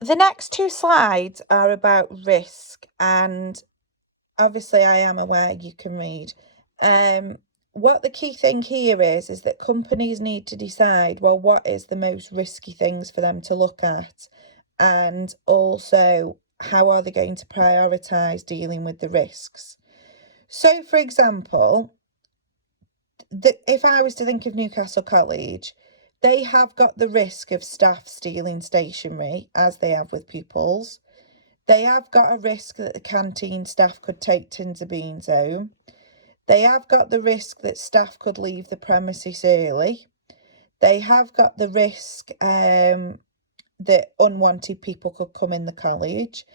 The next two slides are about risk, and obviously I am aware you can read. What the key thing here is that companies need to decide, well, what is the most risky things for them to look at, and also how are they going to prioritise dealing with the risks. So, for example, if I was to think of Newcastle College, they have got the risk of staff stealing stationery, as they have with pupils. They have got a risk that the canteen staff could take tins of beans home. They have got the risk that staff could leave the premises early. They have got the risk that unwanted people could come in the college.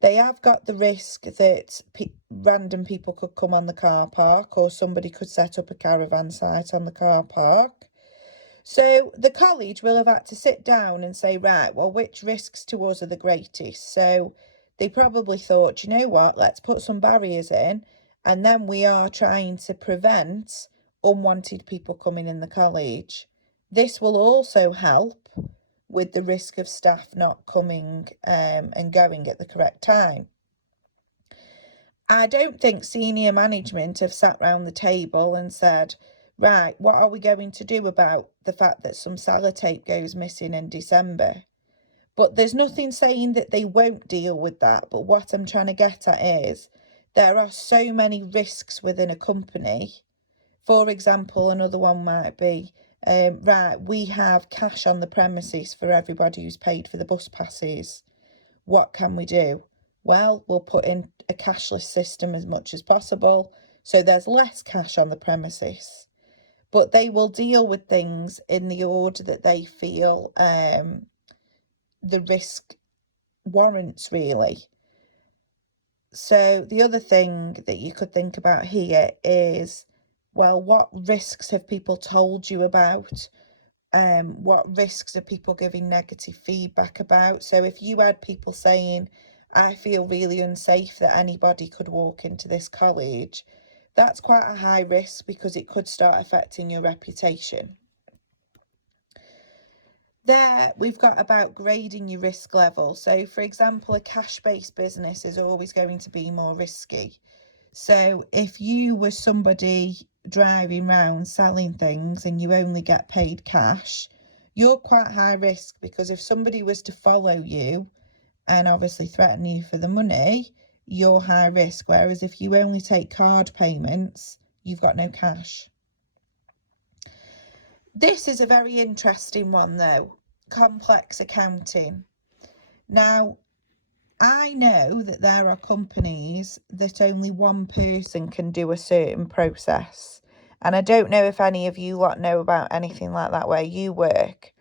They have got the risk that random people could come on the car park, or somebody could set up a caravan site on the car park. So the college will have had to sit down and say, right, well, which risks to us are the greatest? So they probably thought, you know what, let's put some barriers in, and then we are trying to prevent unwanted people coming in the college. This will also help with the risk of staff not coming and going at the correct time. I don't think senior management have sat round the table and said, right, what are we going to do about the fact that some sellotape goes missing in December? But there's nothing saying that they won't deal with that. But what I'm trying to get at is there are so many risks within a company. For example, another one might be, right, we have cash on the premises for everybody who's paid for the bus passes. What can we do? Well, we'll put in a cashless system as much as possible, so there's less cash on the premises. But they will deal with things in the order that they feel the risk warrants, really. So the other thing that you could think about here is, well, what risks have people told you about? What risks are people giving negative feedback about? So if you had people saying, I feel really unsafe that anybody could walk into this college, that's quite a high risk because it could start affecting your reputation. There, we've got about grading your risk level. So, for example, a cash-based business is always going to be more risky. So if you were somebody driving around selling things and you only get paid cash, you're quite high risk, because if somebody was to follow you and obviously threaten you for the money, you're high risk. Whereas if you only take card payments, you've got no cash. This is a very interesting one though, complex accounting. Now, I know that there are companies that only one person can do a certain process. And I don't know if any of you lot know about anything like that where you work.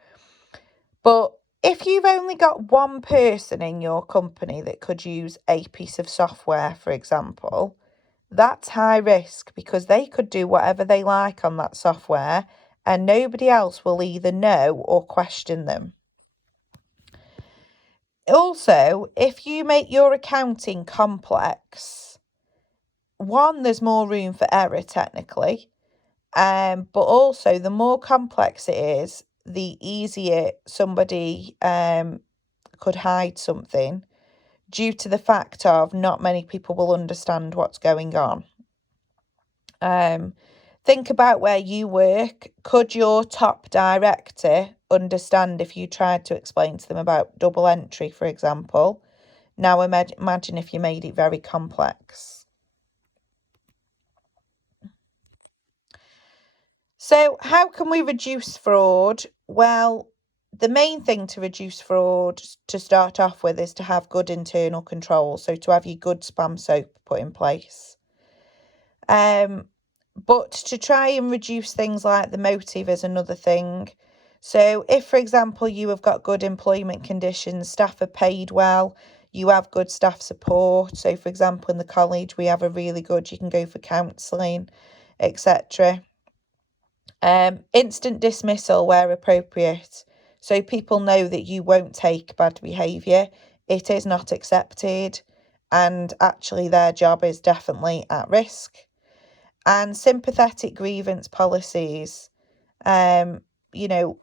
But if you've only got one person in your company that could use a piece of software, for example, that's high risk, because they could do whatever they like on that software and nobody else will either know or question them. Also, if you make your accounting complex, one, there's more room for error technically, but also the more complex it is, the easier somebody could hide something, due to the fact of not many people will understand what's going on. Think about where you work. Could your top director understand if you tried to explain to them about double entry, for example? Now imagine if you made it very complex. So how can we reduce fraud? Well, the main thing to reduce fraud to start off with is to have good internal control. So to have your good spam soap put in place. But to try and reduce things like the motive is another thing. So if, for example, you have got good employment conditions, staff are paid well, you have good staff support. So, for example, in the college, we have a really good, you can go for counselling, etc. Instant dismissal where appropriate. So people know that you won't take bad behaviour. It is not accepted. And actually their job is definitely at risk. And sympathetic grievance policies. You know,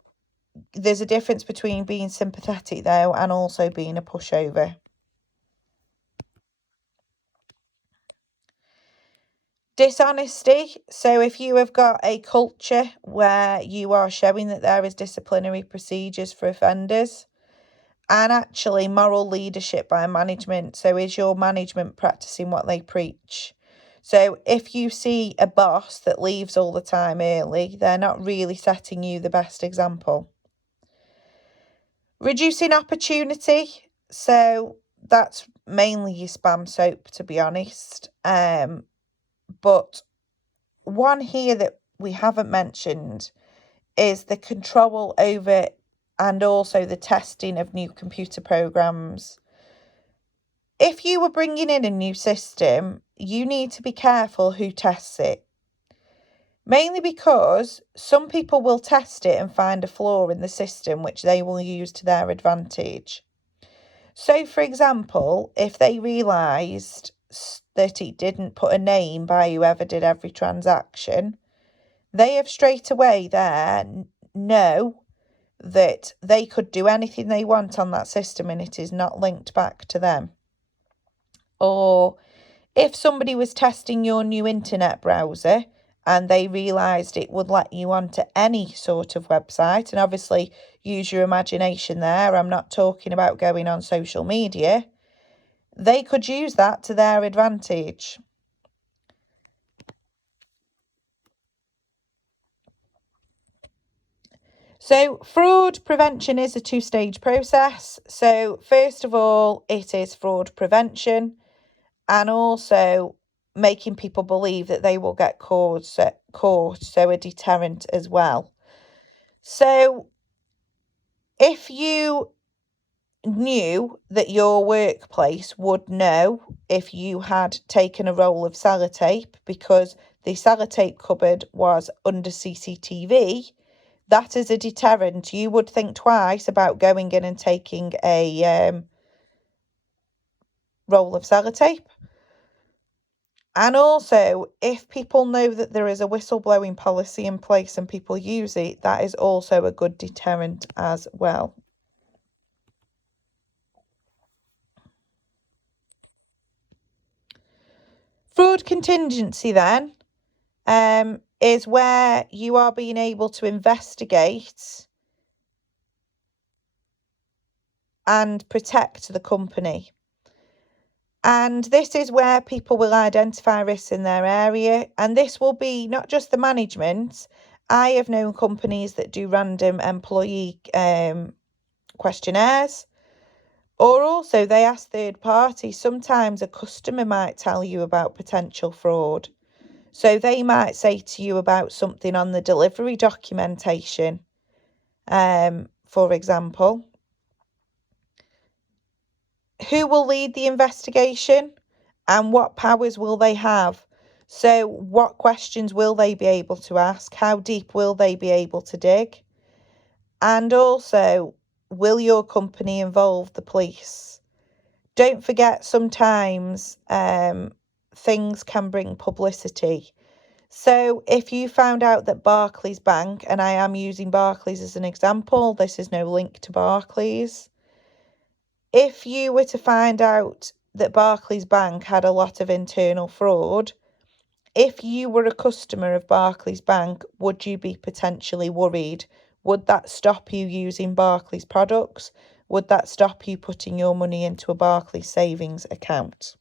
there's a difference between being sympathetic, though, and also being a pushover. Dishonesty. So if you have got a culture where you are showing that there is disciplinary procedures for offenders, and actually moral leadership by management. So is your management practicing what they preach? So if you see a boss that leaves all the time early, they're not really setting you the best example. Reducing opportunity. So that's mainly your spam soap, to be honest. But one here that we haven't mentioned is the control over and also the testing of new computer programs. If you were bringing in a new system, you need to be careful who tests it. Mainly because some people will test it and find a flaw in the system which they will use to their advantage. So, for example, if they realised that it didn't put a name by whoever did every transaction, they have straight away there know that they could do anything they want on that system and it is not linked back to them. Or if somebody was testing your new internet browser and they realised it would let you onto any sort of website, and obviously use your imagination there, I'm not talking about going on social media, they could use that to their advantage. So fraud prevention is a two-stage process. So first of all, it is fraud prevention and also making people believe that they will get caught, so a deterrent as well. So if you knew that your workplace would know if you had taken a roll of sellotape because the sellotape cupboard was under CCTV, that is a deterrent. You would think twice about going in and taking a roll of sellotape. And also, if people know that there is a whistleblowing policy in place and people use it, that is also a good deterrent as well. Fraud contingency then is where you are being able to investigate and protect the company. And this is where people will identify risks in their area. And this will be not just the management. I have known companies that do random employee questionnaires. Or also they ask third parties. Sometimes a customer might tell you about potential fraud. So they might say to you about something on the delivery documentation, for example. Who will lead the investigation and what powers will they have? So what questions will they be able to ask? How deep will they be able to dig? And also, will your company involve the police? Don't forget, sometimes things can bring publicity. So if you found out that Barclays Bank, and I am using Barclays as an example, this is no link to Barclays. If you were to find out that Barclays Bank had a lot of internal fraud, if you were a customer of Barclays Bank, would you be potentially worried? Would that stop you using Barclays products? Would that stop you putting your money into a Barclays savings account?